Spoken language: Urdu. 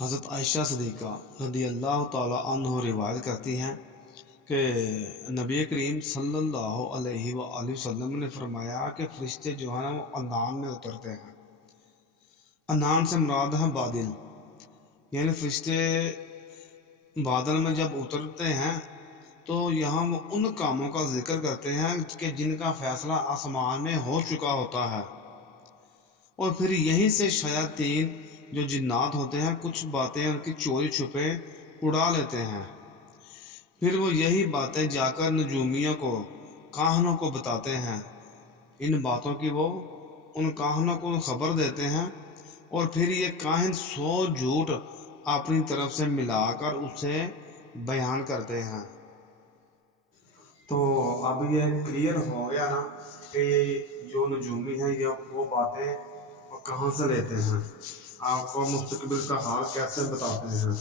حضرت عائشہ صدیقہ رضی اللہ تعالی عنہ روایت کرتی ہیں کہ نبی کریم صلی اللہ علیہ وآلہ وسلم نے فرمایا کہ فرشتے جو ہیں وہ عنان میں اترتے ہیں۔ عنان سے مراد ہے بادل، یعنی فرشتے بادل میں جب اترتے ہیں تو یہاں وہ ان کاموں کا ذکر کرتے ہیں کہ جن کا فیصلہ آسمان میں ہو چکا ہوتا ہے، اور پھر یہیں سے شیاطین جو جنات ہوتے ہیں کچھ باتیں ان کی چوری چھپے اڑا لیتے ہیں، پھر وہ یہی باتیں جا کر نجومیوں کو، کاہنوں کو بتاتے ہیں۔ ان باتوں کی وہ ان کاہنوں کو خبر دیتے ہیں، اور پھر یہ کاہن 100 جھوٹ اپنی طرف سے ملا کر اسے بیان کرتے ہیں۔ تو اب یہ کلیئر ہو گیا نا کہ جو نجومی ہیں یہ وہ باتیں وہ کہاں سے لیتے ہیں، آپ کو مستقبل کا حال کیسے بتاتے ہیں۔